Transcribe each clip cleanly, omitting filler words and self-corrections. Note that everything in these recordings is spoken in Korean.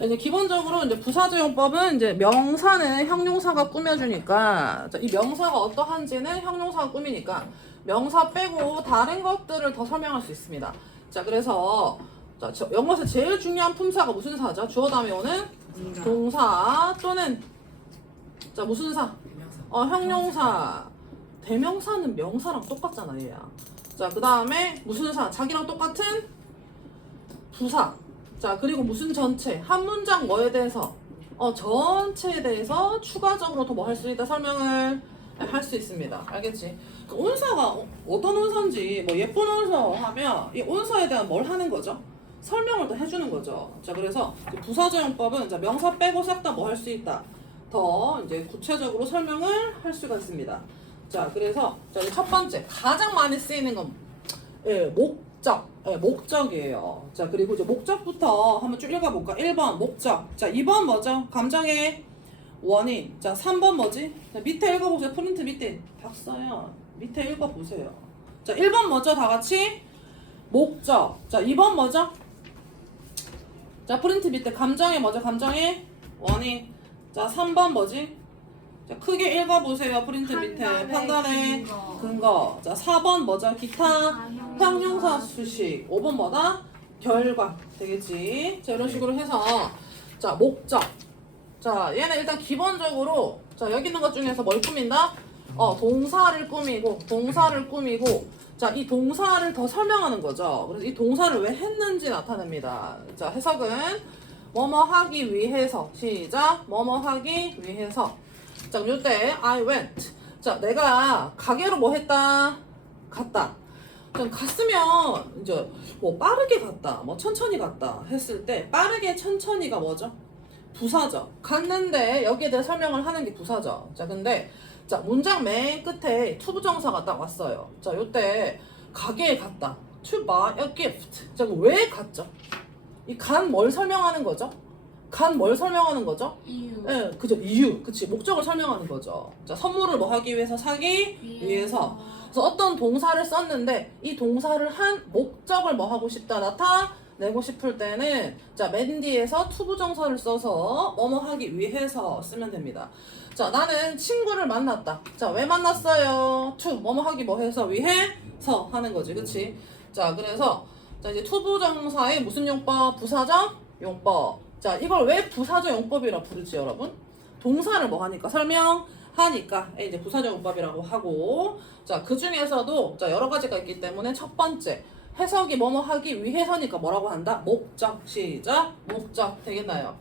자, 이제 기본적으로 이제 부사적용법은 이제 명사는 형용사가 꾸며주니까, 자, 이 명사가 어떠한지는 형용사가 꾸미니까 명사 빼고 다른 것들을 더 설명할 수 있습니다. 자, 그래서 자, 영어에서 제일 중요한 품사가 무슨 사죠? 주어 다음에 오는 동사 또는 자 무슨 사? 형용사. 대명사는 명사랑 똑같잖아 얘야. 자, 그 다음에 무슨 사? 자기랑 똑같은 부사. 자, 그리고 무슨 전체? 한 문장 뭐에 대해서? 전체에 대해서 추가적으로 더 뭐 할 수 있다 설명을 할 수 있습니다. 알겠지? 그 온사가 어떤 온사인지 뭐 예쁜 온사 하면 이 온사에 대한 뭘 하는 거죠? 설명을 더 해주는 거죠. 자, 그래서 부사적용법은 자, 명사 빼고 싹 다 뭐 할 수 있다. 더 이제 구체적으로 설명을 할 수가 있습니다. 자, 그래서 자, 이제 첫 번째 가장 많이 쓰이는 건 목적. 목적이에요. 자, 그리고 이제 목적부터 한번 쭉 읽어볼까? 1번 목적. 자, 2번 뭐죠? 감정의 원인. 자, 3번 뭐지? 자, 밑에 읽어보세요. 프린트 밑에. 박사야, 밑에 읽어보세요. 자, 1번 뭐죠? 다 같이 목적. 자, 2번 뭐죠? 자, 프린트 밑에 감정의 뭐죠? 감정의 원인. 자, 3번 뭐지? 자, 크게 읽어보세요. 프린트 밑에 판단의 근거. 자, 4번 뭐죠? 기타 형용사 수식. 5번 뭐다? 결과. 되겠지? 자, 이런 식으로 해서 자, 목적. 자, 얘는 일단 기본적으로 자, 여기 있는 것 중에서 뭘 꾸민다? 동사를 꾸미고 자, 이 동사를 더 설명하는 거죠. 그래서 이 동사를 왜 했는지 나타냅니다. 자, 해석은 뭐뭐 하기 위해서. 시작. 뭐뭐 하기 위해서. 자, 그럼 이때 I went. 자, 내가 가게로 뭐 했다? 갔다. 자, 갔으면 이제 뭐 빠르게 갔다, 뭐 천천히 갔다 했을 때 빠르게 천천히가 뭐죠? 부사죠. 갔는데 여기에 대해 설명을 하는 게 부사죠. 자, 근데 자, 문장 맨 끝에 투부정사가 딱 왔어요. 자, 요때 가게에 갔다. To buy a gift. 자, 왜 갔죠? 이 간 뭘 설명하는 거죠? 간 뭘 설명하는 거죠? 이유. 예, 그죠. 이유. 그치. 목적을 설명하는 거죠. 자, 선물을 뭐 하기 위해서? 사기 위해서. 그래서 어떤 동사를 썼는데 이 동사를 한 목적을 뭐 하고 싶다? 나타내고 싶을 때는 자, 맨 뒤에서 투부정사를 써서 뭐뭐 하기 위해서 쓰면 됩니다. 자, 나는 친구를 만났다. 자, 왜 만났어요? to 뭐뭐 하기 뭐 해서 위해서 하는 거지. 그치? 자, 그래서 자, 이제 투부정사의 무슨 용법? 부사적 용법. 자, 이걸 왜 부사적 용법이라 부르지, 여러분? 동사를 뭐 하니까? 설명하니까 이제 부사적 용법이라고 하고, 자, 그 중에서도 자, 여러 가지가 있기 때문에 첫 번째 해석이 뭐뭐 하기 위해서니까 뭐라고 한다? 목적. 시작. 목적. 되겠나요?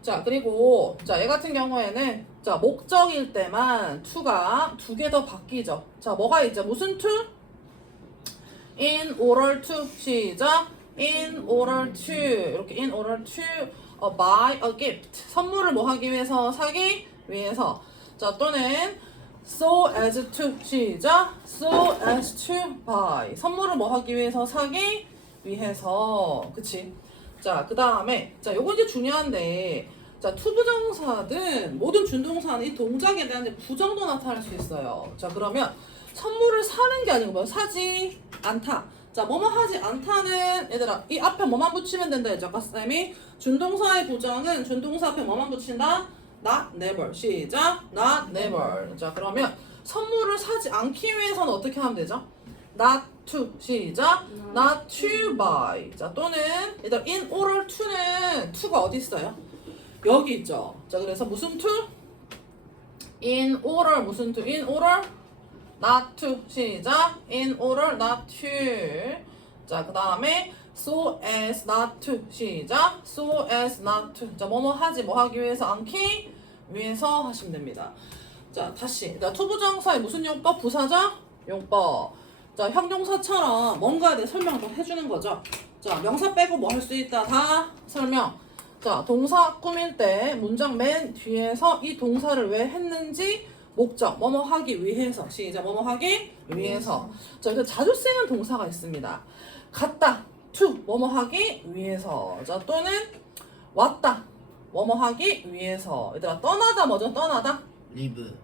자, 그리고 자, 얘 같은 경우에는 자, 목적일 때만 to가 두 개 더 바뀌죠. 자, 뭐가 있죠? 무슨 to? in order to. 시작. in order to. 이렇게 in order to buy a gift. 선물을 뭐 하기 위해서? 사기 위해서. 자, 또는 so as to. 시작. so as to buy. 선물을 뭐 하기 위해서? 사기 위해서. 그치? 자, 그 다음에 자, 요거 이제 중요한데 자, 투부정사든 모든 준동사는 이 동작에 대한 부정도 나타날 수 있어요. 자, 그러면 선물을 사는 게 아니고 뭐 사지 않다. 자, 뭐뭐 하지 않다는 얘들아 이 앞에 뭐만 붙이면 된다 했죠. 아까 쌤이 준동사의 부정은 준동사 앞에 뭐만 붙인다? not never. 시작. not never. 자, 그러면 선물을 사지 않기 위해서는 어떻게 하면 되죠? not to. 시작. not to buy. 자, 또는 얘들아 in order to는 to가 어디 있어요? 여기 있죠. 자, 그래서 무슨 to? in order. 무슨 to? in order not to. 시작. in order not to. 자, 그 다음에 so as not to. 시작. so as not to. 자, 뭐뭐 하지 뭐 하기 위해서 않기 위해서 하시면 됩니다. 자, 다시. 자, 투부정사의 무슨 용법? 부사적 용법. 자, 형용사처럼 뭔가에 대해 설명을 더 해주는 거죠. 자, 명사 빼고 뭐 할 수 있다? 다 설명. 자, 동사 꾸밀 때 문장 맨 뒤에서 이 동사를 왜 했는지 목적, 뭐뭐 하기 위해서. 시작. 뭐뭐 하기 위해서. 자, 그래서 자주 쓰이는 동사가 있습니다. 갔다. to. 뭐뭐 하기 위해서. 자, 또는 왔다. 뭐뭐 하기 위해서. 얘들아, 떠나다 뭐죠? 떠나다? 리브.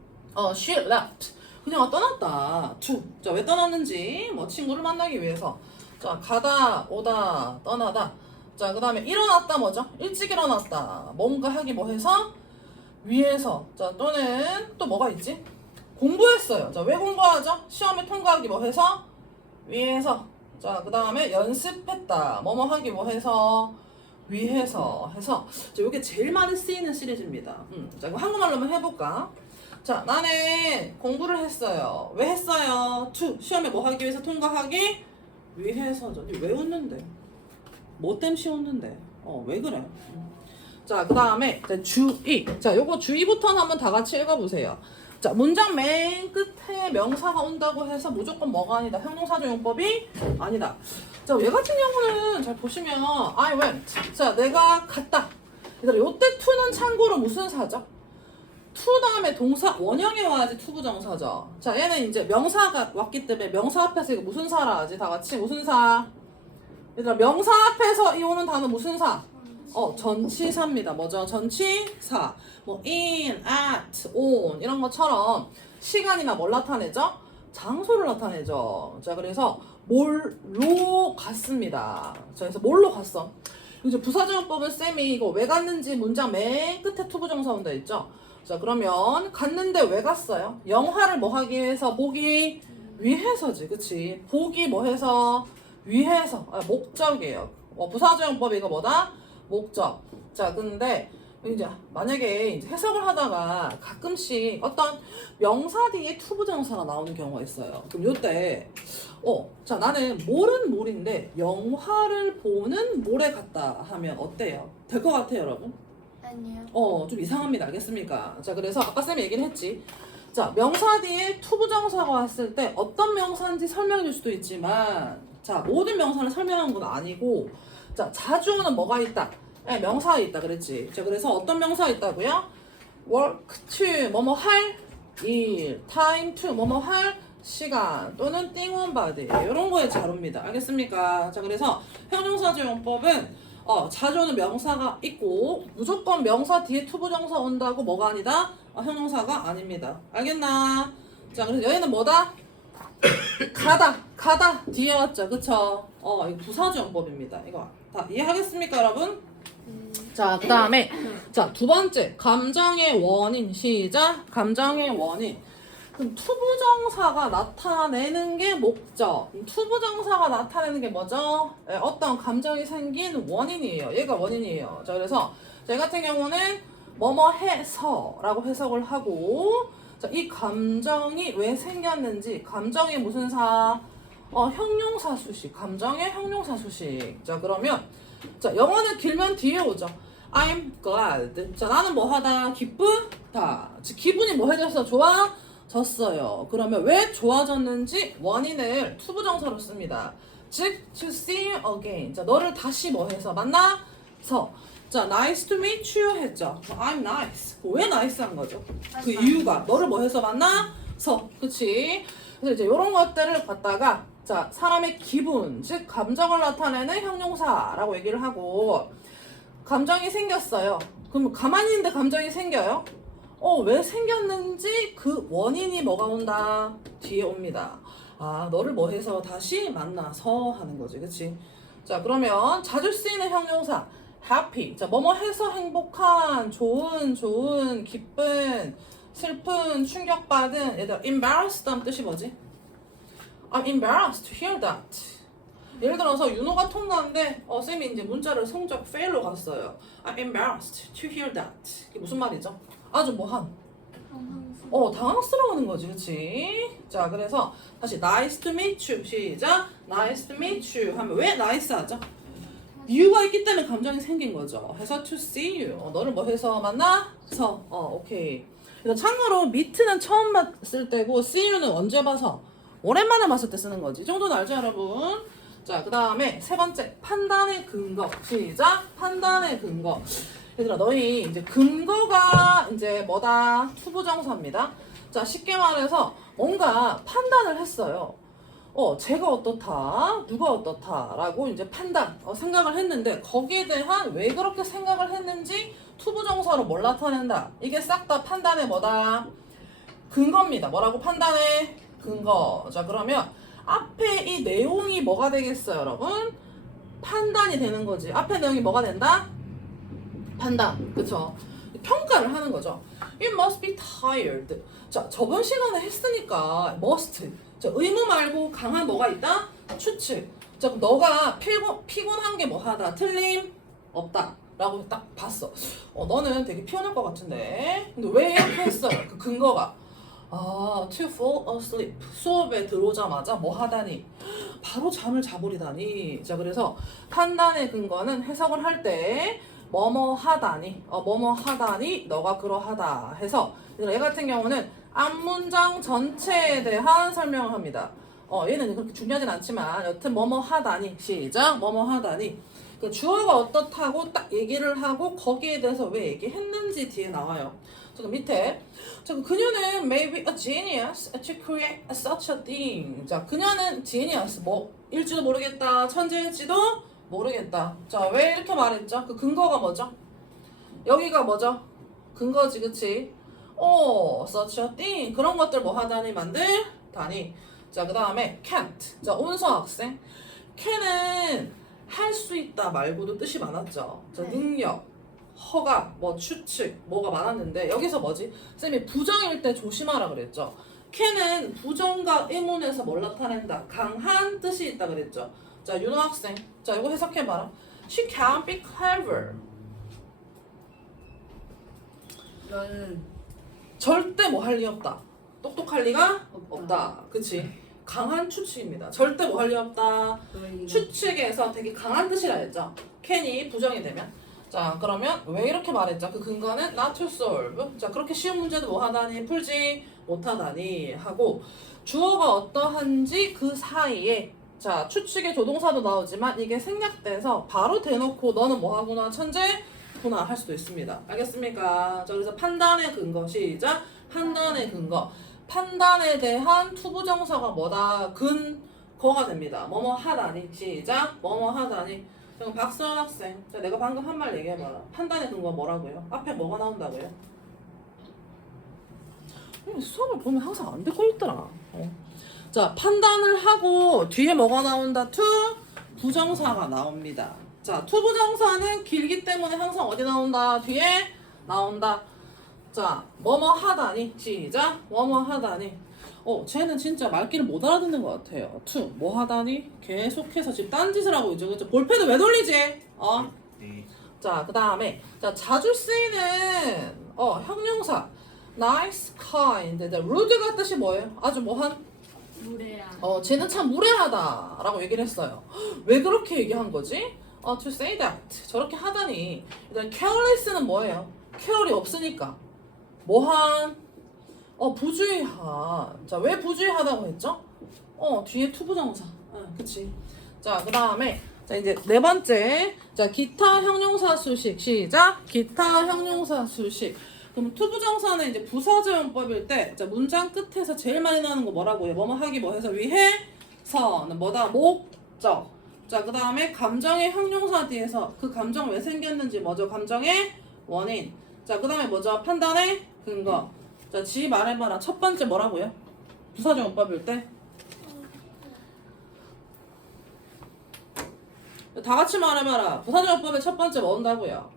she left. 그냥 떠났다. to. 자, 왜 떠났는지 뭐 친구를 만나기 위해서. 자, 가다, 오다, 떠나다. 자, 그 다음에 일어났다 뭐죠? 일찍 일어났다. 뭔가 하기 뭐 해서? 위해서. 자, 또는 또 뭐가 있지? 공부했어요. 자, 왜 공부하죠? 시험에 통과하기 뭐 해서? 위해서. 자, 그 다음에 연습했다. 뭐뭐 하기 뭐 해서? 위해서. 해서. 자, 이게 제일 많이 쓰이는 시리즈입니다. 자, 그럼 한국말로 한번 해볼까? 자, 나는 공부를 했어요. 왜 했어요? to. 시험에 뭐 하기 위해서? 통과하기 위해서죠. 왜 웃는데? 뭐 때문에 웃는데? 왜 그래? 자, 그 다음에 주의. 자, 요거 주의부터는 한번 다 같이 읽어보세요. 자, 문장 맨 끝에 명사가 온다고 해서 무조건 뭐가 아니다. 형용사조용법이 아니다. 자, 얘 같은 경우는 잘 보시면 I went. 자, 내가 갔다. 얘들아, 요때 to는 참고로 무슨 사죠? to 다음에 동사 원형이 와야지 투부정사죠. 자, 얘는 이제 명사가 왔기 때문에 명사 앞에서 이거 무슨 사라 하지? 다 같이 무슨 사? 얘들아, 명사 앞에서 이 오는 단어 무슨 사? 전치사입니다. 뭐죠? 전치사. 뭐 in, at, on 이런 것처럼 시간이나 뭘 나타내죠? 장소를 나타내죠. 자, 그래서 뭘로 갔습니다. 자, 그래서 뭘로 갔어? 이제 부사적용법은 쌤이 이거 왜 갔는지 문장 맨 끝에 투부정사 온다 했죠? 자, 그러면 갔는데 왜 갔어요? 영화를 뭐 하기 위해서? 보기 위해서지, 그치? 보기 뭐 해서? 위해서. 목적이에요. 부사적용법 이거 뭐다? 목적. 자, 근데 이제 만약에 이제 해석을 하다가 가끔씩 어떤 명사 뒤에 투부정사가 나오는 경우가 있어요. 그럼 요때 자, 나는 몰은 몰인데 영화를 보는 몰에 갔다 하면 어때요? 될 것 같아요, 여러분? 아니요. 좀 이상합니다. 알겠습니까? 자, 그래서 아까 쌤이 얘기를 했지. 자, 명사 뒤에 투부정사가 왔을 때 어떤 명사인지 설명해 줄 수도 있지만, 자, 모든 명사를 설명하는 건 아니고, 자, 자주 오는 뭐가 있다? 네, 명사가 있다 그랬지. 자, 그래서 어떤 명사가 있다고요? work to 뭐뭐 할 일, time to 뭐뭐 할 시간 또는 thing on body 이런 거에 잘 옵니다. 알겠습니까? 자, 그래서 형용사조용법은 자주 오는 명사가 있고 무조건 명사 뒤에 투부정사 온다고 뭐가 아니다? 형용사가 아닙니다. 알겠나? 자, 그래서 여기는 뭐다? 가다 뒤에 왔죠, 그쵸? 이거 부사조용법입니다. 이거 다 이해하겠습니까, 여러분? 자, 그 다음에 자, 두 번째 감정의 원인. 시작. 감정의 원인. 그럼 투부정사가 나타내는 게 목적. 투부정사가 나타내는 게 뭐죠? 어떤 감정이 생긴 원인이에요. 얘가 원인이에요. 자, 그래서 제 같은 경우는 뭐뭐 해서 라고 해석을 하고, 자, 이 감정이 왜 생겼는지, 감정이 무슨 사? 형용사 수식. 감정의 형용사 수식. 자, 그러면 자, 영어는 길면 뒤에 오죠. I'm glad. 자, 나는 뭐 하다? 기쁘다. 즉, 기분이 뭐 해졌어? 좋아졌어요. 그러면 왜 좋아졌는지 원인을 투부정사로 씁니다. 즉, to see you again. 자, 너를 다시 뭐 해서? 만나서. 자, nice to meet you 했죠. I'm nice. 왜 nice한 거죠? 그 이유가 너를 뭐 해서 만나서. 그치? 그래서 이제 이런 것들을 갖다가 자, 사람의 기분, 즉 감정을 나타내는 형용사라고 얘기를 하고, 감정이 생겼어요. 그럼 가만히 있는데 감정이 생겨요? 왜 생겼는지 그 원인이 뭐가 온다? 뒤에 옵니다. 너를 뭐 해서 다시 만나서 하는 거지, 그치? 자, 그러면 자주 쓰이는 형용사 happy. 자, 뭐뭐 해서 행복한, 좋은, 기쁜, 슬픈, 충격받은. 얘들아, embarrassed 하면 뜻이 뭐지? I'm embarrassed to hear that. 예를 들어서 윤호가 통과한데 쌤이 이제 문자를 성적 fail로 갔어요. I'm embarrassed to hear that. 이게 무슨 말이죠? 아주 뭐한 당황스러워하는 거지, 그치? 자, 그래서 다시 nice to meet you. 시작. nice to meet you 하면 왜 nice 하죠? 이유가 있기 때문에 감정이 생긴 거죠. 해서 to see you. 너를 뭐 해서 만나서. 오케이. 그래서 참고로 meet는 처음 봤을 때고 see you는 언제 봐서? 오랜만에 봤을 때 쓰는 거지. 이 정도는 알죠, 여러분? 자, 그 다음에 세 번째, 판단의 근거. 시작. 판단의 근거. 얘들아, 너희 이제 근거가 이제 뭐다? 투부정사입니다. 자, 쉽게 말해서 뭔가 판단을 했어요. 제가 어떻다, 누가 어떻다 라고 이제 판단, 생각을 했는데 거기에 대한 왜 그렇게 생각을 했는지 투부정사로 뭘 나타낸다. 이게 싹 다 판단의 뭐다? 근거입니다. 뭐라고 판단해? 근거. 자, 그러면 앞에 이 내용이 뭐가 되겠어요, 여러분? 판단이 되는 거지. 앞에 내용이 뭐가 된다? 판단. 그쵸? 평가를 하는 거죠. You must be tired. 자, 저번 시간에 했으니까 must. 자, 의무 말고 강한 뭐가 있다? 추측. 자, 그럼 너가 피곤한 게 뭐하다? 틀림? 없다. 라고 딱 봤어. 너는 되게 피곤할 것 같은데. 근데 왜 이렇게 했어? 그 근거가. To fall asleep. 수업에 들어오자마자 뭐 하다니? 바로 잠을 자버리다니. 자, 그래서 판단의 근거는 해석을 할 때 뭐뭐 하다니, 뭐뭐 하다니, 너가 그러하다 해서 얘 같은 경우는 앞문장 전체에 대한 설명을 합니다. 얘는 그렇게 중요하진 않지만 여튼 뭐뭐 하다니, 시작, 뭐뭐 하다니. 그 주어가 어떻다고 딱 얘기를 하고 거기에 대해서 왜 얘기했는지 뒤에 나와요. 저 밑에 자, 그녀는 maybe a genius to create such a thing. 자, 그녀는 genius 일지도 모르겠다, 천재일지도 모르겠다. 자, 왜 이렇게 말했죠? 그 근거가 뭐죠? 여기가 뭐죠? 근거지, 그치? such a thing. 그런 것들 뭐 하다니 만들다니. 자, 그 다음에 can't. 자, 온서 학생. can은 할 수 있다 말고도 뜻이 많았죠. 자, 능력, 허가, 추측, 뭐가 많았는데 여기서 뭐지? 쌤이 부정일 때 조심하라 그랬죠. can은 부정과 의문에서 뭘 나타낸다? 강한 뜻이 있다 그랬죠. 자, 윤호 학생. 자, 이거 해석해봐라. She can be clever. 너는 절대 뭐 할 리 없다. 똑똑할 리가 없다. 그치? 강한 추측입니다. 절대 뭐 할 리 없다. 추측에서 되게 강한 뜻이라 했죠. can이 부정이 되면. 자, 그러면 왜 이렇게 말했죠? 그 근거는 not to solve. 자, 그렇게 쉬운 문제도 뭐 하다니, 풀지 못하다니 하고 주어가 어떠한지 그 사이에 자, 추측의 조동사도 나오지만 이게 생략돼서 바로 대놓고 너는 뭐 하구나, 천재구나 할 수도 있습니다. 알겠습니까? 자, 그래서 판단의 근거, 시작. 판단의 근거. 판단에 대한 투부정사가 뭐다? 근거가 됩니다. 뭐뭐 하다니, 시작. 뭐뭐 하다니. 그럼 박수현 학생. 자, 내가 방금 한 말 얘기해봐라. 판단의 근거 뭐라고요? 앞에 뭐가 나온다고요? 수업을 보면 항상 안 듣고 있더라. 자, 판단을 하고 뒤에 뭐가 나온다? to 부정사가 나옵니다. 자, to 부정사는 길기 때문에 항상 어디 나온다? 뒤에 나온다. 자, 뭐뭐 하다니, 시작. 뭐뭐 하다니. 쟤는 진짜 말귀를 못 알아듣는 것 같아요. to 뭐 하다니? 계속해서 지금 딴짓을 하고 있죠. 그죠? 볼펜을 왜 돌리지? 네. 자, 그 다음에 자, 자주 쓰이는 형용사 nice, kind. rude가 뜻이 뭐예요? 아주 뭐한 무례한. 쟤는 참 무례하다라고 얘기를 했어요. 왜 그렇게 얘기한 거지? To say that. 저렇게 하다니. 일단 careless는 뭐예요? care이 없으니까. 뭐한? 부주의한. 자, 왜 부주의하다고 했죠? 뒤에 투부정사. 그치. 자, 그 다음에 자, 이제 네 번째. 자, 기타 형용사 수식. 시작. 기타 형용사 수식. 그럼 투부정사는 이제 부사적용법일 때, 자, 문장 끝에서 제일 많이 나오는 거 뭐라고 해요? 뭐뭐 하기 뭐 해서 위해서는 뭐다? 목적. 자, 그 다음에 감정의 형용사 뒤에서 그 감정 왜 생겼는지 뭐죠? 감정의 원인. 자, 그 다음에 뭐죠? 판단의 근거. 자, 지 말해봐라. 첫 번째 뭐라고요? 부사적용법일 때. 다 같이 말해봐라. 부사적용법의 첫 번째 뭐 온다고요?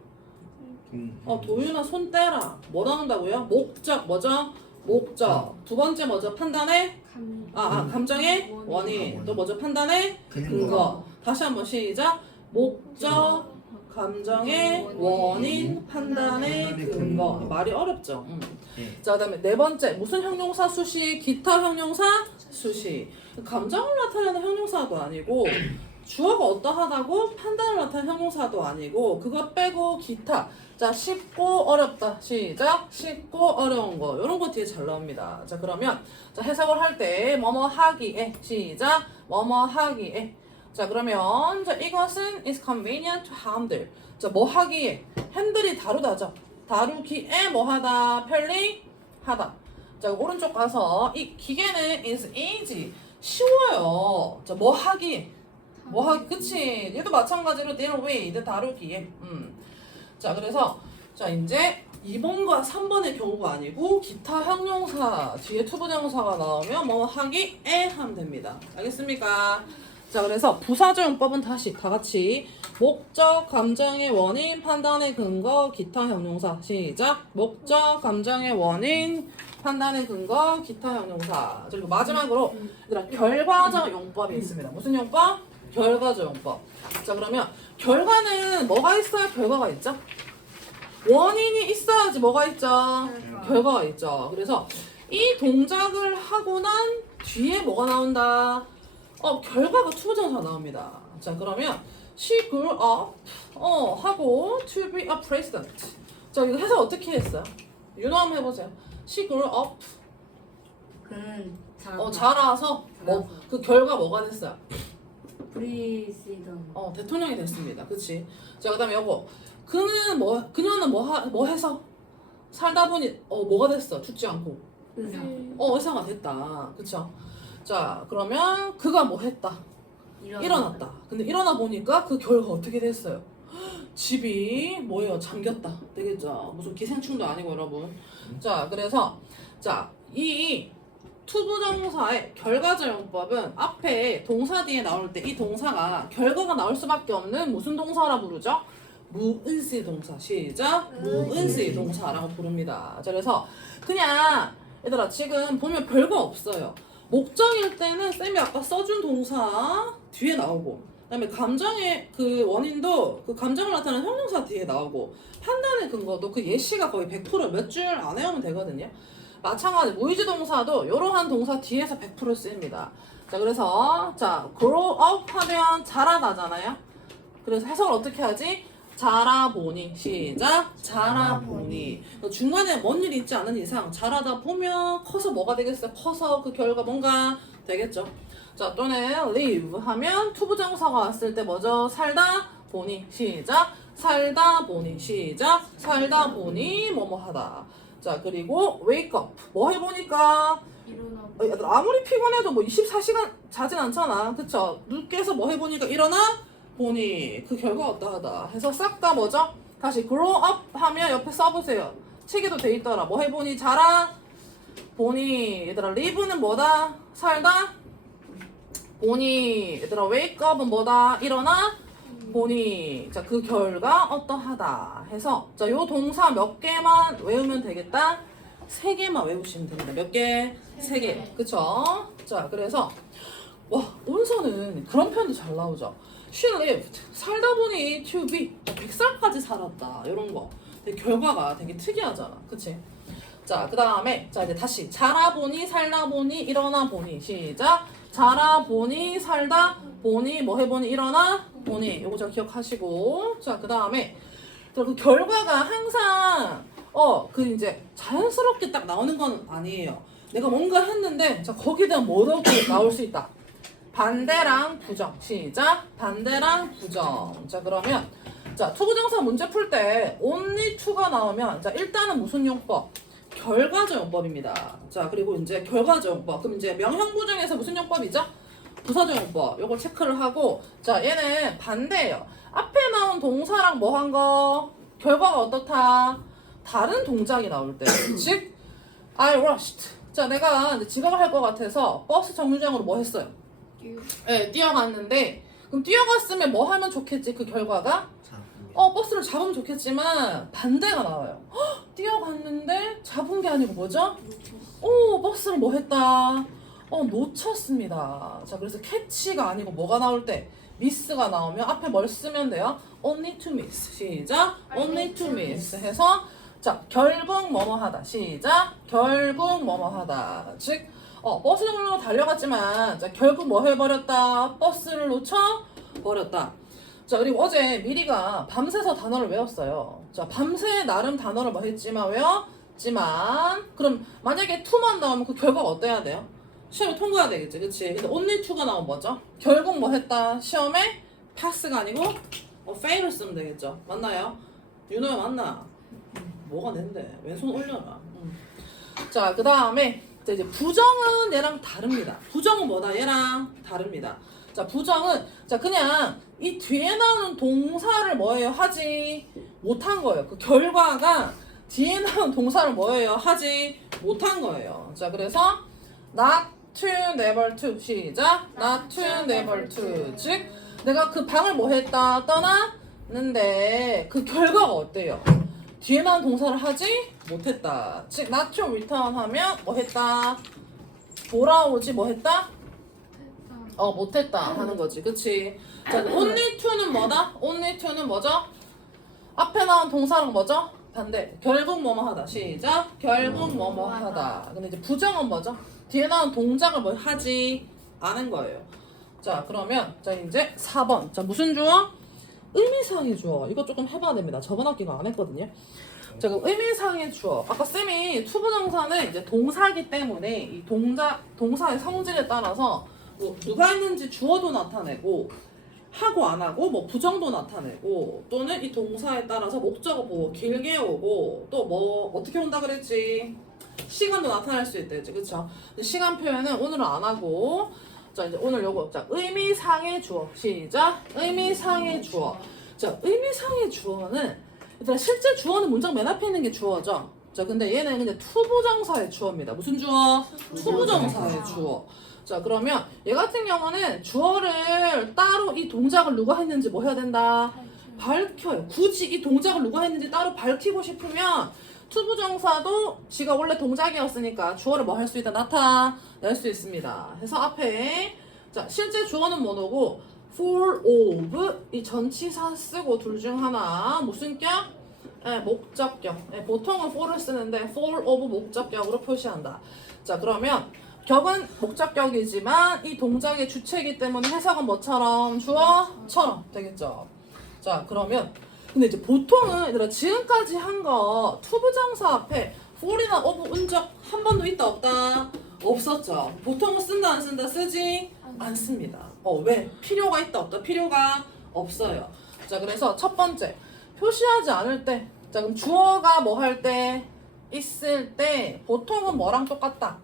도윤아 손 떼라. 뭐 나온다고요? 목적 뭐죠? 목적. 두 번째 뭐죠? 판단의 감정의 원인. 또 뭐죠? 판단의 근거. 다시 한번 시작. 목적, 감정의 원인, 판단의 근거. 말이 어렵죠? 자, 그다음에 네 번째 무슨 형용사 수식? 기타 형용사 수식. 감정을 나타내는 형용사도 아니고 주어가 어떠하다고 판단을 나타내는 형용사도 아니고 그거 빼고 기타. 자, 쉽고 어렵다. 시작. 쉽고 어려운 거. 이런 거 뒤에 잘 나옵니다. 자, 그러면 자, 해석을 할 때 뭐뭐 하기에. 시작. 뭐뭐 하기에. 자, 그러면 자, 이것은 is convenient to handle. 자, 뭐 하기에. 핸들이 다루다죠. 다루기에 뭐 하다. 편리하다. 자, 오른쪽 가서 이 기계는 is easy. 쉬워요. 자, 뭐 하기에. 뭐 하기. 그치. 얘도 마찬가지로 deal with. 다루기에. 자, 그래서 자, 이제 2번과 3번의 경우가 아니고 기타 형용사 뒤에 투부정사가 나오면 뭐 하기에 하면 됩니다. 알겠습니까? 자, 그래서 부사조용법은 다시 다 같이 목적, 감정의 원인, 판단의 근거, 기타 형용사. 시작. 목적, 감정의 원인, 판단의 근거, 기타 형용사. 그리고 마지막으로 얘들아 결과적 용법이 있습니다. 무슨 용법? 결과적 용법. 자, 그러면 결과는 뭐가 있어야 결과가 있죠? 원인이 있어야지 뭐가 있죠? 결과가 있죠. 그래서 이 동작을 하고 난 뒤에 뭐가 나온다? 결과가 투부정사 나옵니다. 자, 그러면 she grew up 하고 to be a president. 자, 이거 해석 어떻게 했어요? 윤호 한번 해보세요. she grew up 그는 자라서 그 결과 뭐가 됐어요? 프리시던 대통령이 됐습니다. 그치? 자, 그 다음에 요거 그녀는 뭐 해서 살다 보니 뭐가 됐어? 죽지 않고 의사 의사가 됐다. 그쵸? 자, 그러면 그가 뭐 했다? 일어났다. 근데 일어나 보니까 그 결과 어떻게 됐어요? 집이 뭐예요? 잠겼다. 되겠죠? 무슨 기생충도 아니고 여러분. 자, 그래서 이 투부정사의 결과적 용법은 앞에 동사 뒤에 나올 때 이 동사가 결과가 나올 수밖에 없는 무슨 동사라 부르죠? 무은시 동사. 시작. 무은시 동사라고 부릅니다. 자, 그래서 그냥 얘들아 지금 보면 별거 없어요. 목적일 때는 쌤이 아까 써준 동사 뒤에 나오고, 그다음에 감정의 그 원인도 그 감정을 나타내는 형용사 뒤에 나오고, 판단의 근거도 그 예시가 거의 100% 몇 줄 안 외우면 되거든요. 마찬가지 무의지 동사도 이러한 동사 뒤에서 100% 쓰입니다. 자, 그래서 grow up 하면 자라다잖아요. 그래서 해석을 어떻게 하지? 자라보니. 시작. 자라보니. 중간에 뭔 일이 있지 않은 이상 자라다 보면 커서 뭐가 되겠어요? 커서 그 결과 뭔가 되겠죠. 자, 또는 live 하면 투부정사가 왔을 때 뭐죠? 살다 보니. 시작. 살다 보니. 시작. 살다 보니 뭐뭐 하다. 자, 그리고 wake up. 뭐 해보니까 아무리 피곤해도 뭐 24시간 자진 않잖아. 그쵸? 늦게서 뭐 해보니까 일어나 보니 그 결과 어떠하다 해서 싹 다 뭐죠? 다시 grow up 하면 옆에 써보세요. 책에도 돼 있더라. 뭐 해보니 자라 보니. 얘들아 live는 뭐다? 살다 보니. 얘들아 wake up은 뭐다? 일어나 보니. 자, 그 결과 어떠하다 해서 요 동사 몇 개만 외우면 되겠다? 3개만 외우시면 됩니다. 몇 개? 3개. 그쵸? 자, 그래서 온서는 그런 표현도 잘 나오죠. She lived. 살다 보니 to be. 100살까지 살았다. 이런 거. 되게 결과가 되게 특이하잖아. 그치? 자, 그 다음에 이제 다시 자라보니 살다 보니 일어나 보니. 시작. 자라보니 살다 보니 뭐 해보니 일어나 보니. 요거 잘 기억하시고. 자, 그 다음에 그 결과가 항상 그 이제 자연스럽게 딱 나오는 건 아니에요. 내가 뭔가 했는데 거기에 대한 뭐라고 나올 수 있다. 반대랑 부정. 시작. 반대랑 부정. 자, 그러면 투부정사 문제 풀 때 only to가 나오면 일단은 무슨 용법? 결과적 용법입니다. 자, 그리고 이제 결과적 용법. 그럼 이제 명형부 중에서 무슨 용법이죠? 부사적 용법. 요걸 체크를 하고, 얘는 반대예요. 앞에 나온 동사랑 뭐 한 거? 결과가 어떻다? 다른 동작이 나올 때. 즉, I rushed. 내가 이제 지각을 할 것 같아서 버스 정류장으로 뭐 했어요? 네, 뛰어갔는데, 그럼 뛰어갔으면 뭐 하면 좋겠지? 그 결과가? 버스를 잡으면 좋겠지만 반대가 나와요. 뛰어갔는데 잡은 게 아니고 뭐죠? 버스를 뭐 했다? 놓쳤습니다. 자, 그래서 캐치가 아니고 뭐가 나올 때? 미스가 나오면 앞에 뭘 쓰면 돼요? only to miss. 시작. only to miss 해서 결국 뭐뭐 하다. 시작. 결국 뭐뭐 하다. 즉 버스 정류장으로 달려갔지만 결국 뭐 해버렸다? 버스를 놓쳐버렸다. 자, 그리고 어제 미리가 밤새서 단어를 외웠어요. 자, 밤새 나름 단어를 뭐 했지만 외웠지만 그럼 만약에 to만 나오면 그 결과가 어때야 돼요? 시험에 통과해야 되겠지. 그치? 근데 only to가 나오면 뭐죠? 결국 뭐 했다? 시험에 pass가 아니고 fail을 쓰면 되겠죠. 맞나요? 윤호야 맞나? 뭐가 낸데? 왼손 올려라. 자, 그 다음에 이제 부정은 얘랑 다릅니다. 부정은 뭐다? 얘랑 다릅니다. 자, 부정은 그냥 이 뒤에 나오는 동사를 뭐예요? 하지 못한 거예요. 그 결과가 뒤에 나오는 동사를 뭐예요? 하지 못한 거예요. 자, 그래서 not to, never to. 시작. not to, never to. 즉 내가 그 방을 뭐 했다? 떠났는데 그 결과가 어때요? 뒤에 나온 동사를 하지 못했다. 즉 not to return 하면 뭐 했다? 돌아오지 뭐 했다? 못했다 하는 거지. 그치? 자, only to는 뭐다? only to는 뭐죠? 앞에 나온 동사랑 뭐죠? 반대. 결국 뭐뭐 하다. 시작. 결국 뭐뭐 하다. 근데 이제 부정은 뭐죠? 뒤에 나온 동작을 뭐 하지 않은 거예요. 자, 그러면 자 이제 4번. 자, 무슨 주어? 의미상의 주어. 이거 조금 해봐야 됩니다. 저번 학기는 안 했거든요. 자, 그럼 의미상의 주어. 아까 쌤이 투부정사는 이제 동사기 때문에 이 동사의 성질에 따라서 뭐 누가 있는지 주어도 나타내고 하고 안 하고 뭐 부정도 나타내고 또는 이 동사에 따라서 목적어 보고 길게 오고 또 뭐 어떻게 온다 그랬지? 시간도 나타낼 수 있대지. 그쵸? 시간 표현은 오늘은 안 하고 자 이제 오늘 요거 자 의미상의 주어 시작 의미상의 주어 자 의미상의 주어는 일단 실제 주어는 문장 맨 앞에 있는 게 주어죠. 자 근데 얘는 이제 투부정사의 주어입니다. 무슨 주어? 투부정사의 주어. 자 그러면 얘 같은 경우는 주어를 따로 이 동작을 누가 했는지 뭐 해야 된다? 밝혀요. 굳이 이 동작을 누가 했는지 따로 밝히고 싶으면 투부정사도 지가 원래 동작이었으니까 주어를 뭐 할 수 있다? 나타낼 수 있습니다. 그래서 앞에 자 실제 주어는 뭐고 for of 이 전치사 쓰고 둘 중 하나 무슨 격? 목적격. 보통은 for를 쓰는데 for of 목적격으로 표시한다. 자 그러면 격은 목적격이지만 이 동작의 주체이기 때문에 해석은 뭐처럼? 주어처럼 되겠죠. 자 그러면 근데 이제 보통은 얘들아 지금까지 한 거 투부정사 앞에 for이나 of 은 적 한 번도 있다 없다? 없었죠. 보통은 쓴다 안 쓴다? 쓰지 않습니다. 왜? 필요가 있다 없다? 필요가 없어요. 자 그래서 첫 번째 표시하지 않을 때 자 그럼 주어가 뭐 할 때? 있을 때 보통은 뭐랑 똑같다?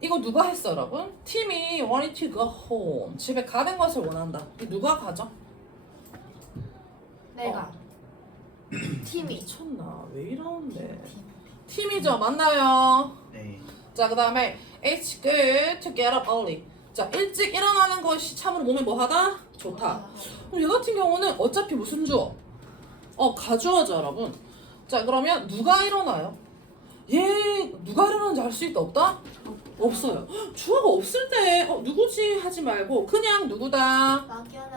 이거 누가 했어 여러분? 팀이 wanted to go home 집에 가는 것을 원한다. 이 누가 가죠? 내가 팀이 미쳤나? 왜 이러는데? 팀이죠. 맞나요? 네. 자 그 다음에 It's good to get up early. 자 일찍 일어나는 것이 참으로 몸에 뭐하다? 좋다. 그럼 얘 같은 경우는 어차피 무슨 주어? 가주어죠 여러분. 자 그러면 누가 일어나요? 얘 누가 일어나는지 알 수 있다 없다? 없어요. 주어가 없을 때 누구지 하지 말고 그냥 누구다?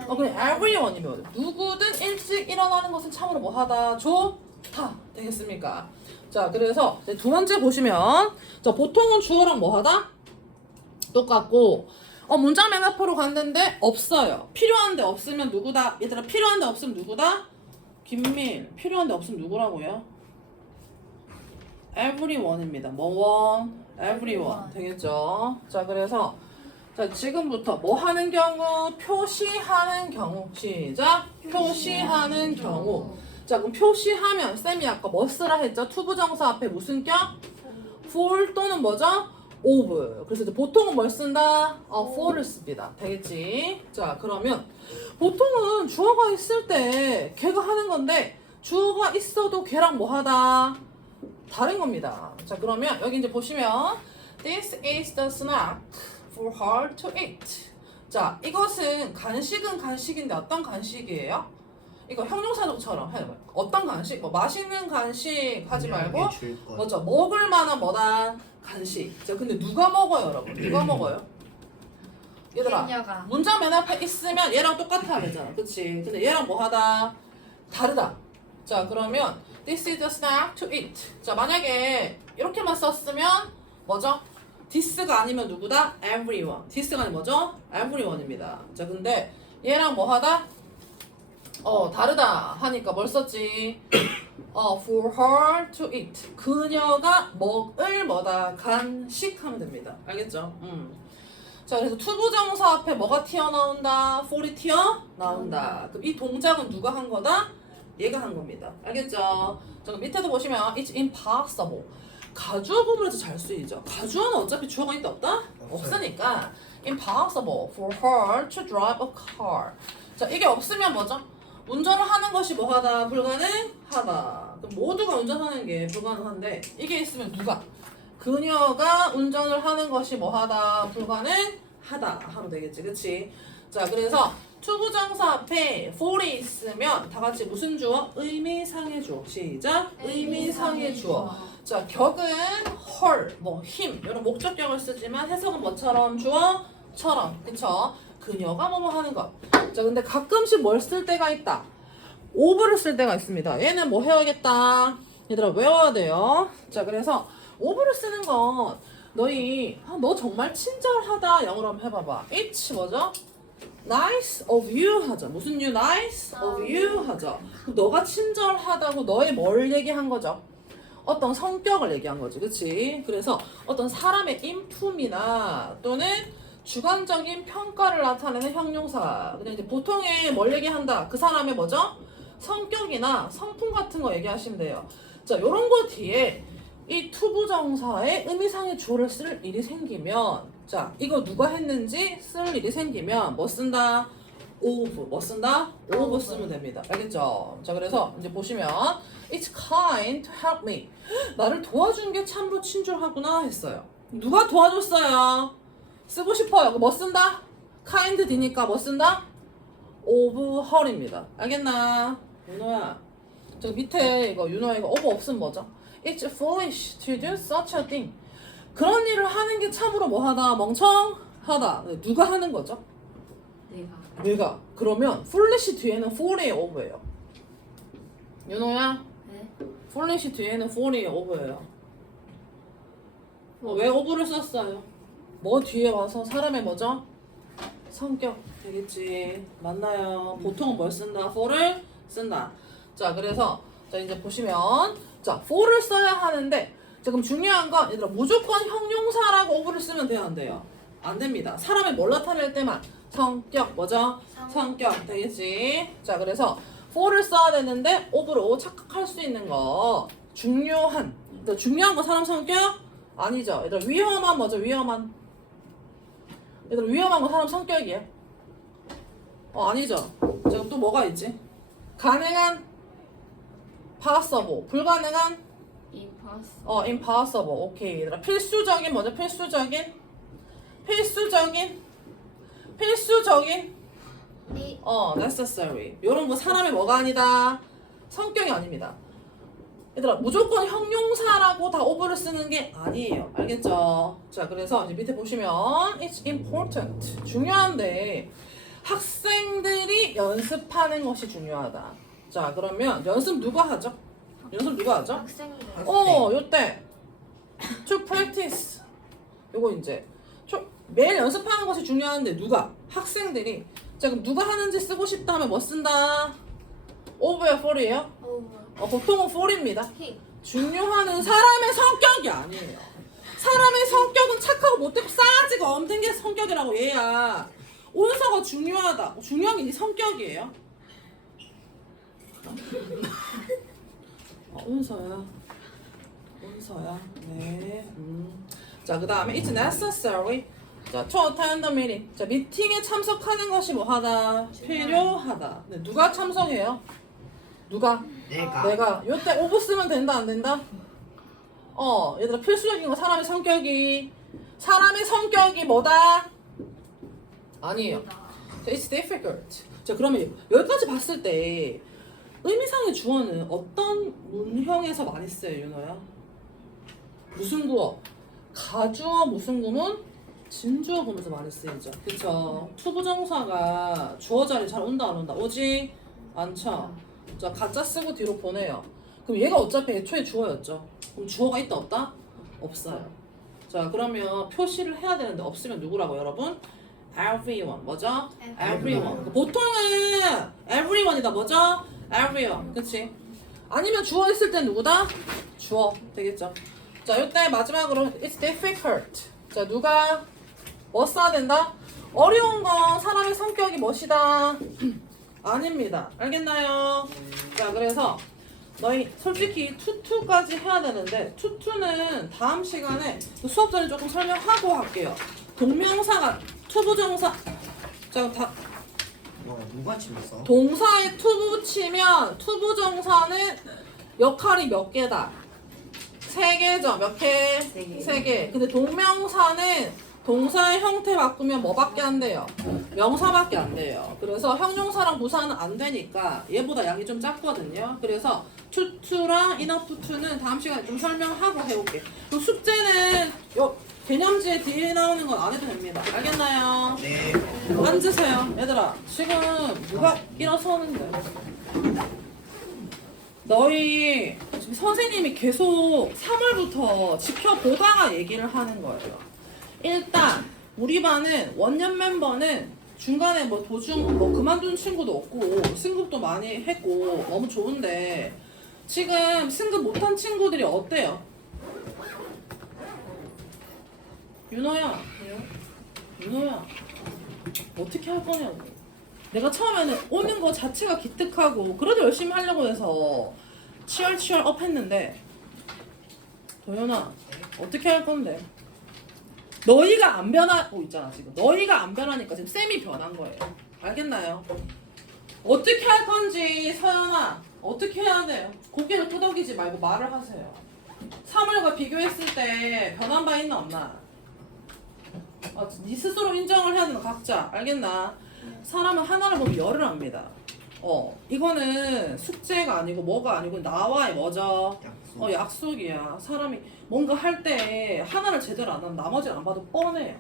그냥 everyone이면 누구든 일찍 일어나는 것은 참으로 뭐하다? 좋다 되겠습니까? 자 그래서 이제 두 번째 보시면 자 보통은 주어랑 뭐하다? 똑같고 문장 맨 앞으로 갔는데 없어요. 필요한데 없으면 누구다? 얘들아 필요한데 없으면 누구다? 김밀 필요한데 없으면 누구라고요? everyone입니다. 뭐 one? everyone 되겠죠? 자 그래서 자 지금부터 뭐 하는 경우? 표시하는 경우 시작 표시하는 경우 자 그럼 표시하면 쌤이 아까 뭐 쓰라 했죠? 투부정사 앞에 무슨 격? for 또는 뭐죠? of 그래서 이제 보통은 뭘 쓴다? for를 씁니다. 되겠지? 자 그러면 보통은 주어가 있을 때 걔가 하는 건데 주어가 있어도 걔랑 뭐 하다? 다른 겁니다. 자 그러면 여기 이제 보시면 This is the snack for her to eat. 자 이것은 간식은 간식인데 어떤 간식이에요? 이거 형용사적처럼 해봐요. 어떤 간식? 뭐 맛있는 간식 하지 말고 먼저 먹을 만한 뭐다? 간식. 자 근데 누가 먹어요 여러분? 누가 먹어요? 얘들아 그녀가. 문장 맨 앞에 있으면 얘랑 똑같아야 되잖아. 그치? 근데 얘랑 뭐 하다? 다르다. 자 그러면 This is a snack to eat. 자 만약에 이렇게만 썼으면 뭐죠? this가 아니면 누구다? everyone. this가 아니면 뭐죠? everyone입니다. 자 근데 얘랑 뭐 하다? 다르다 하니까 뭘 썼지? for her to eat. 그녀가 먹을 뭐다? 간식 하면 됩니다. 알겠죠? 자 그래서 투부정사 앞에 뭐가 튀어나온다? for이 튀어나온다. 그럼 이 동작은 누가 한 거다? 얘가 한 겁니다. 알겠죠? 자 그럼 밑에도 보시면 it's impossible. 가주어 부분에서 잘 쓰이죠. 가주어는 어차피 주어가 있다 없다? 없으니까 impossible for her to drive a car. 자 이게 없으면 뭐죠? 운전을 하는 것이 뭐하다? 불가능하다. 그럼 모두가 운전하는 게 불가능한데 이게 있으면 누가? 그녀가 운전을 하는 것이 뭐하다 불가능하다 하면 되겠지, 그치? 자, 그래서 투부정사 앞에 for이 있으면 다 같이 무슨 주어? 의미상의 주어. 시작. 의미상의 주어. 자, 격은 her, 뭐 him 이런 목적격을 쓰지만 해석은 뭐처럼? 주어처럼. 그쵸? 그녀가 뭐뭐 하는 것. 자, 근데 가끔씩 뭘 쓸 때가 있다. of를 쓸 때가 있습니다. 얘는 뭐 해야겠다. 얘들아 외워야 돼요. 자, 그래서 of를 쓰는 건 너희 너 정말 친절하다 영어로 한번 해봐봐. It's 뭐죠? Nice of you 하자. 무슨 you? Nice of you 하자. 너가 친절하다고 너의 뭘 얘기한 거죠? 어떤 성격을 얘기한 거지, 그치? 그래서 어떤 사람의 인품이나 또는 주관적인 평가를 나타내는 형용사. 그냥 이제 보통의 뭘 얘기한다? 그 사람의 뭐죠? 성격이나 성품 같은 거 얘기하시면 돼요. 자, 요런 거 뒤에 이 투부정사의 의미상의 주어를 쓸 일이 생기면, 자, 이거 누가 했는지 쓸 일이 생기면 뭐 쓴다? of. 뭐 쓴다? of 쓰면 됩니다. 알겠죠? 자, 그래서 이제 보시면 It's kind to help me. 나를 도와준 게 참으로 친절하구나 했어요. 누가 도와줬어요? 쓰고 싶어요. 뭐 쓴다? kind D니까 뭐 쓴다? of her입니다. 알겠나? 윤호야. 저 밑에 이거 윤호야 이거 of 없으면 뭐죠? It's foolish to do such a thing. 그런 일을 하는 게 참으로 뭐하다? 멍청하다. 누가 하는 거죠? 내가. 그러면 foolish 뒤에는 for이 of예요. 윤호야? 네. foolish 뒤에는 for이 of예요. 왜 of를 썼어요? 뭐 뒤에 와서 사람의 뭐죠? 성격 되겠지. 맞나요? 보통은 뭘 쓴다? for를 쓴다. 자, 그래서 자 이제 보시면 자 for를 써야 하는데 자 그럼 중요한 건 얘들아 무조건 형용사라고 of를 쓰면 돼요, 안 돼요? 안 됩니다. 사람의 뭘 나타낼 때만 성격 뭐죠? 성격 되겠지. 자, 그래서 for를 써야 되는데 of로 착각할 수 있는 거 중요한 중요한 거 사람 성격? 아니죠. 얘들아 위험한 뭐죠? 위험한. 얘들아 위험한 거 사람 성격이에요? 아니죠. 자, 그럼 또 뭐가 있지? 가능한 possible, 불가능한 impossible. 오케이. 얘들아 필수적인 뭐죠? 필수적인 necessary. 요런 거 사람의 뭐가 아니다? 성격이 아닙니다. 얘들아 무조건 형용사라고 다 of를 쓰는 게 아니에요. 알겠죠? 자, 그래서 이제 밑에 보시면 it's important. 중요한데 학생들이 연습하는 것이 중요하다. 자, 그러면 연습 누가 하죠? 학생들. 요때 to practice. 요거 이제 매일 연습하는 것이 중요한데 누가? 학생들이. 자, 그럼 누가 하는지 쓰고 싶다 하면 뭐 쓴다? of야 for이에요? 보통은 for입니다. 중요한 사람의 성격이 아니에요. 사람의 성격은 착하고 못되고 싸가지가 없는 게 성격이라고 얘야. 온서가 중요하다. 중요한 게 네 성격이에요. 온서야. 네. 자, 그 다음에 it's necessary. 자, to attend the meeting. 자, 미팅에 참석하는 것이 뭐하다? 필요하다. 네, 누가 참석해요? 누가? 내가. 요때 of 쓰면 된다, 안 된다? 얘들아 필수적인 거 사람의 성격이 뭐다? 아니에요. It's difficult. 자, 그러면 여기까지 봤을 때 의미상의 주어는 어떤 문형에서 많이 써요, 윤호야? 무슨 구어? 가주어 무슨 구문? 진주어 보면서 많이 쓰이죠. 그쵸? 투부정사가 주어 자리 잘 온다 안 온다? 오지 않죠? 자, 가짜 쓰고 뒤로 보내요. 그럼 얘가 어차피 애초에 주어였죠. 그럼 주어가 있다 없다? 없어요. 자, 그러면 표시를 해야 되는데 없으면 누구라고 여러분? everyone. 뭐죠? everyone. 보통은 everyone이다. 뭐죠? everyone. 그치? 아니면 주어 있을 땐 누구다? 주어 되겠죠. 자, 이때 마지막으로 it's difficult. 자, 누가 뭐 써야 된다? 어려운 건 사람의 성격이 멋이다. 아닙니다. 알겠나요? 자, 그래서 너희 솔직히 투투까지 해야 되는데 투투는 다음 시간에 수업 전에 조금 설명하고 할게요. 동명사가 투부정사. 자, 누가 집었어? 동사에 투 붙이면 투부정사는 역할이 몇 개다? 3개죠. 몇 개? 세 개. 3개. 근데 동명사는 동사의 형태 바꾸면 뭐밖에 안 돼요? 명사밖에 안 돼요. 그래서 형용사랑 부사는 안 되니까 얘보다 양이 좀 작거든요. 그래서 투투랑 인어프투는 다음 시간에 좀 설명하고 해볼게. 그리고 숙제는 요 개념지에 뒤에 나오는 건 안 해도 됩니다. 알겠나요? 네. 앉으세요. 얘들아, 지금 누가 일어서는데? 너희 지금 선생님이 계속 3월부터 지켜보다가 얘기를 하는 거예요. 일단 우리 반은 원년 멤버는 중간에 뭐 도중 뭐 그만둔 친구도 없고 승급도 많이 했고 너무 좋은데 지금 승급 못한 친구들이 어때요? 윤호야, 윤호야, 어떻게 할 거냐고. 내가 처음에는 오는 거 자체가 기특하고 그래도 열심히 하려고 해서 치열업 했는데 도현아, 어떻게 할 건데? 너희가 안 변하고 있잖아 지금. 너희가 안 변하니까 지금 쌤이 변한 거예요. 알겠나요? 어떻게 할 건지 서연아 어떻게 해야 돼요? 고개를 끄덕이지 말고 말을 하세요. 3월과 비교했을 때 변한 바 있나 없나? 네 스스로 인정을 해야 되는 각자. 알겠나? 사람은 하나를 보면 열을 합니다. 이거는 숙제가 아니고 뭐가 아니고 나와의 뭐죠? 약속. 약속이야. 사람이 뭔가 할 때 하나를 제대로 안 하면 나머지는 안 봐도 뻔해요.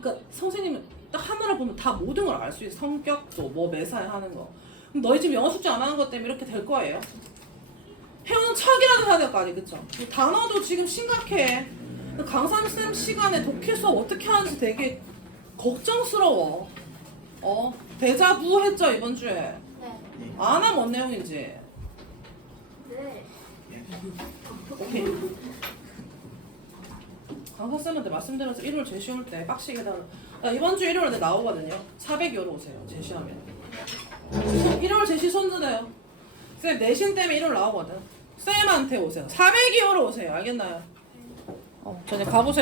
그러니까 선생님은 딱 하나를 보면 다 모든 걸 알 수 있어. 성격도 뭐 매사에 하는 거. 그럼 너희 지금 영어 숙제 안 하는 것 때문에 이렇게 될 거예요. 해오는 척이라도 해야 될 거 아니, 그쵸? 단어도 지금 심각해. 강삼쌤 시간에 독해 수업 어떻게 하는지 되게 걱정스러워. 데자부 했죠 이번 주에? 네. 안 하면 뭔 내용인지. 네. 오케이. 강사쌤한테 말씀드려서 일요일 제시올 때 빡시게 해달라. 이번 주 일요일에 나오거든요. 402호로 오세요. 제시하면. 일요일 제시 손드네요. 쌤 내신 때문에 일요일 나오거든. 쌤한테 오세요. 402호로 오세요. 알겠나요? 전에 가보세요.